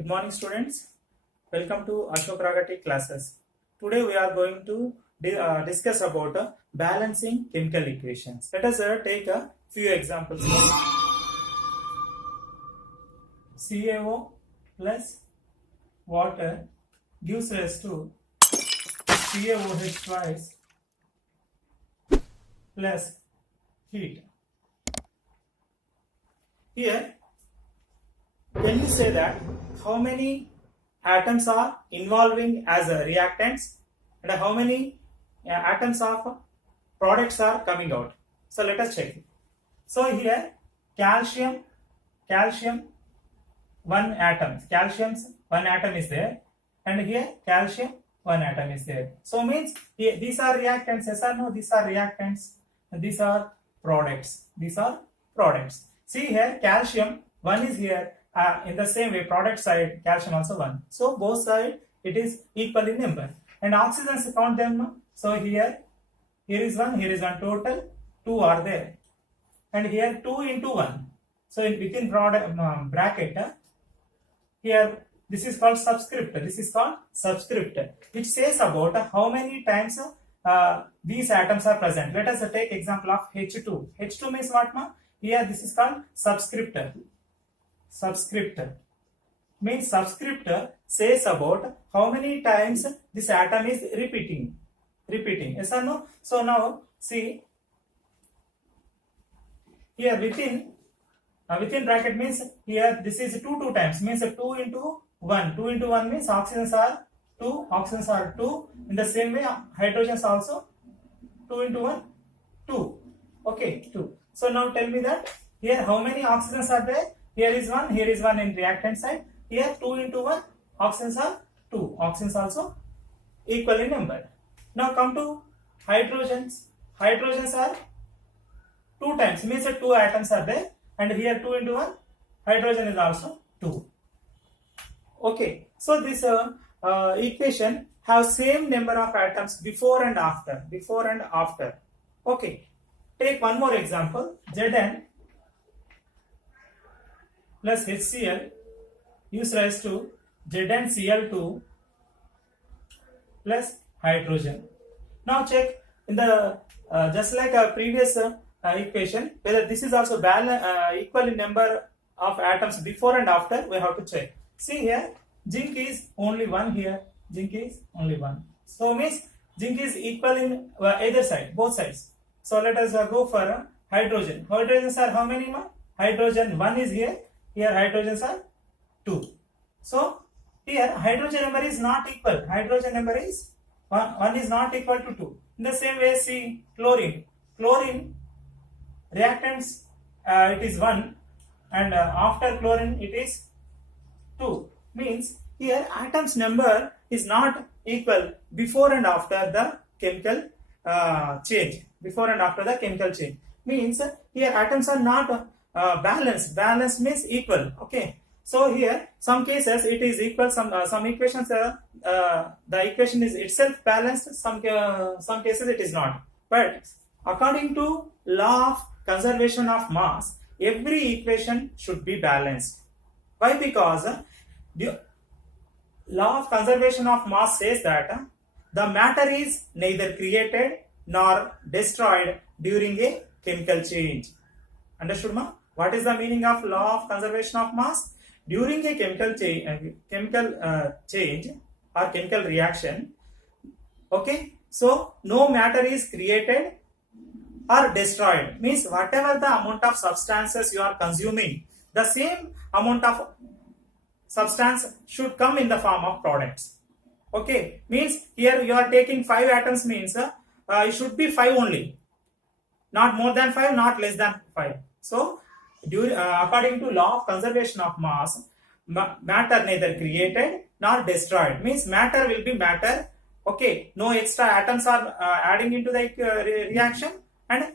Good morning, students. Welcome to Ashok Ragati classes. Today we are going to discuss about balancing chemical equations. Let us take a few examples. CaO plus water gives rise to CaOH twice plus heat. Here, can you say that how many atoms are involving as reactants and how many atoms of products are coming out? So let us check. So here calcium one atom, one atom is there, and here calcium one atom is there. So means here, these are reactants. Yes or no? These are reactants. And these are products. These are products. See here calcium one is here. In the same way, product side calcium also 1. So both side it is equal in number. And oxygens count them. So here is 1, here is 1, total 2 are there. And here 2 into 1. So within bracket, here this is called subscript. This is called subscript, which says about how many times these atoms are present. Let us take example of H2. H2 means what? Here this is called subscript. Subscript means subscript says about how many times this atom is repeating. Yes or no? So now see here within bracket means here this is 2 times means 2 into 1. 2 into 1 means oxygens are 2. In the same way hydrogens also 2 into 1 2. Okay, 2. So now tell me that here how many oxygens are there? Here is 1 in reactant side. Here 2 into 1, oxygens are 2. Oxygens also equal in number. Now come to hydrogens. Hydrogens are 2 times, means 2 atoms are there. And here 2 into 1, hydrogen is also 2. Okay, so this equation have same number of atoms before and after. Okay, take one more example. Zn plus HCl gives rise to ZnCl2 plus hydrogen. Now check in the just like a previous equation whether this is also equal in number of atoms before and after. We have to check. See here zinc is only 1 here. Zinc is only 1. So means zinc is equal in either side, both sides. So let us go for hydrogen. Hydrogens are how many? Hydrogen 1 is here. Here hydrogens are 2. So here hydrogen number is not equal. Hydrogen number is 1 is not equal to 2. In the same way, see chlorine. Chlorine reactants it is 1 and after chlorine it is 2. Means here atoms number is not equal before and after the chemical change. Means here atoms are not balanced. Balance means equal. Okay, so here some cases it is equal, some equations the equation is itself balanced, some cases it is not. But according to law of conservation of mass, every equation should be balanced. Why? Because the law of conservation of mass says that the matter is neither created nor destroyed during a chemical change. Understood, ma? What is the meaning of law of conservation of mass? During a chemical change or chemical reaction, okay, so no matter is created or destroyed. Means whatever the amount of substances you are consuming, the same amount of substance should come in the form of products. Okay, means here you are taking 5 atoms means it should be 5 only, not more than 5, not less than 5. So according to law of conservation of mass, matter neither created nor destroyed. Means matter will be matter. Okay, no extra atoms are adding into the reaction and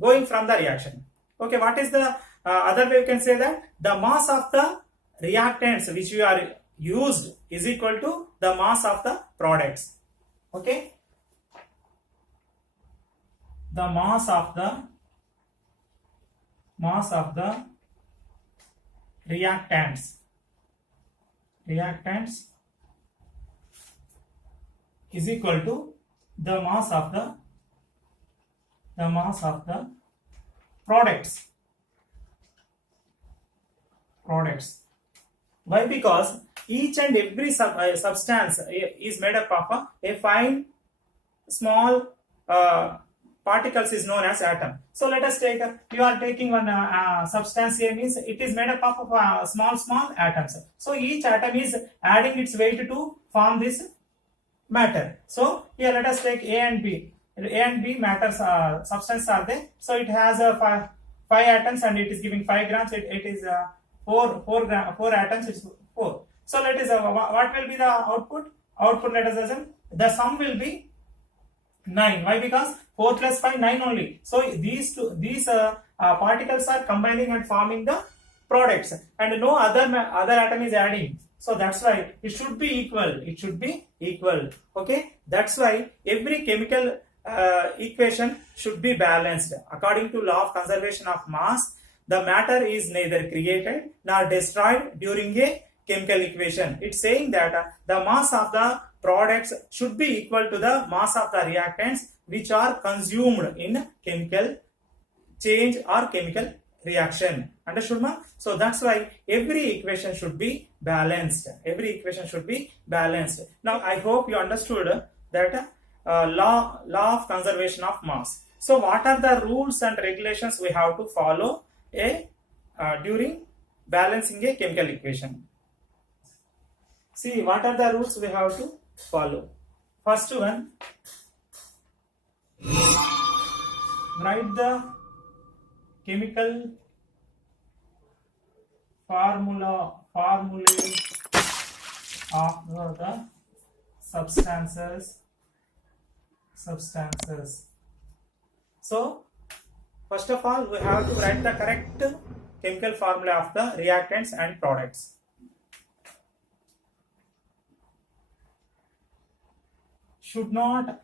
going from the reaction. Okay, what is the other way you can say that the mass of the reactants which you are used is equal to the mass of the products. Okay, the mass of the reactants reactants is equal to the mass of the products. Why? Because each and every substance is made up of a fine small particles is known as atom. So let us take you are taking one substance here, means it is made up of small atoms. So each atom is adding its weight to form this matter. So here let us take A and B. A and B matters substance are there. So it has five atoms and it is giving 5 grams. It is 4 atoms. It's 4. So let us what will be the output? Output, let us assume the sum will be 9. Why? Because 4 plus 5 9 only. So these particles are combining and forming the products, and no other atom is adding. So that's why it should be equal. It should be equal. Okay. That's why every chemical equation should be balanced. According to law of conservation of mass, the matter is neither created nor destroyed during a chemical equation. It's saying that the mass of the products should be equal to the mass of the reactants which are consumed in chemical change or chemical reaction. Understood, ma? So that's why every equation should be balanced. Every equation should be balanced. Now I hope you understood that law of conservation of mass. So what are the rules and regulations we have to follow during balancing a chemical equation? See, what are the rules we have to follow? First one, write the chemical formulae of the substances. So first of all, we have to write the correct chemical formula of the reactants and products. Should not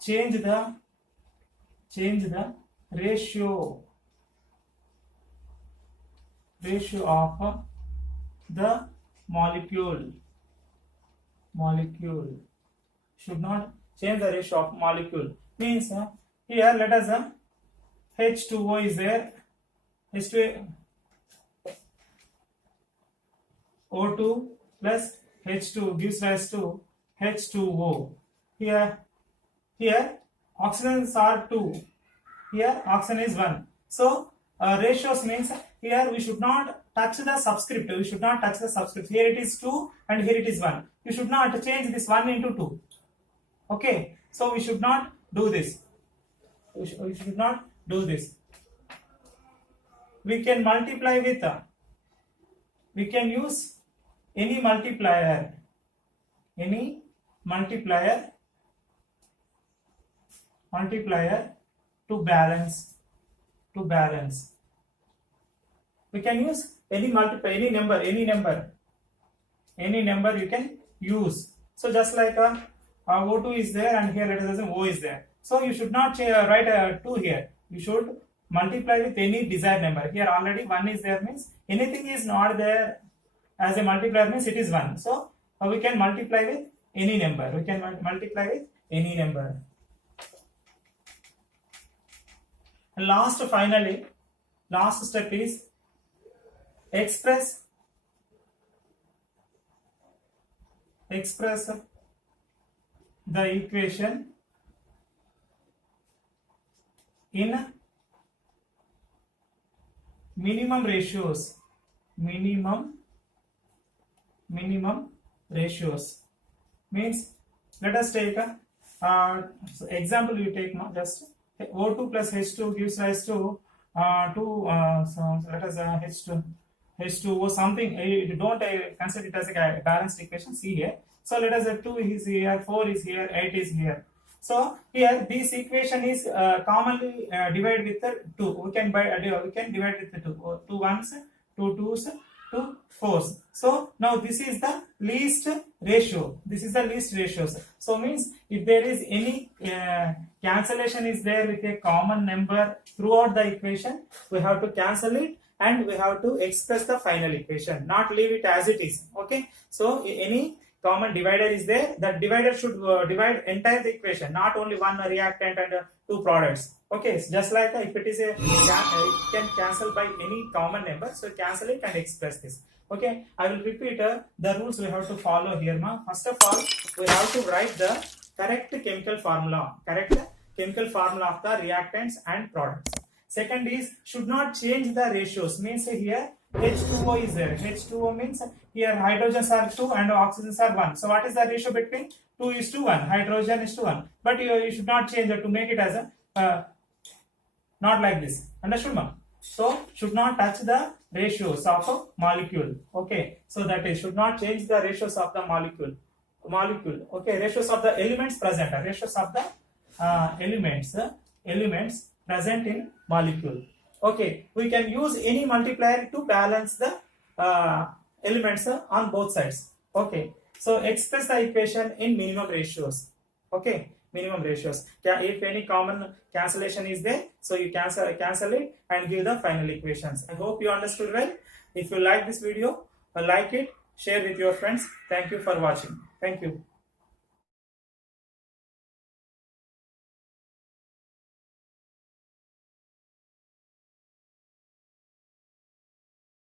change the ratio of the molecule. Should not change the ratio of molecule. Means here let us H2O is there. O2 plus H2 gives rise to H2O. Here oxygens are 2. Here oxygen is 1. So ratios means here we should not touch the subscript. Here it is 2 and here it is 1. You should not change this 1 into 2. Okay. So we should not do this. We should not do this. We can multiply with. We can use any multiplier. To balance. We can use any number you can use. So just like O2 is there and here let us assume O is there. So you should not write 2 here. You should multiply with any desired number. Here already 1 is there, means anything is not there as a multiplier means it is 1. So we can multiply with any number. And last step is express the equation in minimum ratios. Means let us take a example. You take just O2 plus H2 gives rise to 2. So let us H2O something. You don't consider it as a balanced equation. See here. So let us 2 is here, 4 is here, 8 is here. So here this equation is commonly divided with the 2. We can divide with the 2. 2 ones, 2 twos, 2 4s. So now this is the least ratio. So means if there is any cancellation is there with a common number throughout the equation, we have to cancel it and we have to express the final equation, not leave it as it is. Okay, so any common divider is there, that divider should divide entire the equation, not only one reactant and two products. Okay, so just like if it is a, it can cancel by any common number, so cancel it and express this. Okay, I will repeat the rules we have to follow here. First of all, we have to write the correct chemical formula of the reactants and products. Second is, should not change the ratios, means here H2O is there. H2O means here hydrogens are 2 and oxygens are 1. So what is the ratio between 2 is to 1, hydrogen is to 1. But you should not change it to make it as a not like this. Understood, ma'am? So should not touch the ratios of a molecule. Okay, so that is, should not change the ratios of the molecule. Okay, ratios of the elements present. Ratios of the elements present in molecule. Okay, we can use any multiplier to balance the elements on both sides. Okay, so express the equation in minimum ratios. Okay, minimum ratios. If any common cancellation is there, so you cancel it and give the final equations. I hope you understood well. If you like this video, like it, share with your friends. Thank you for watching. Thank you.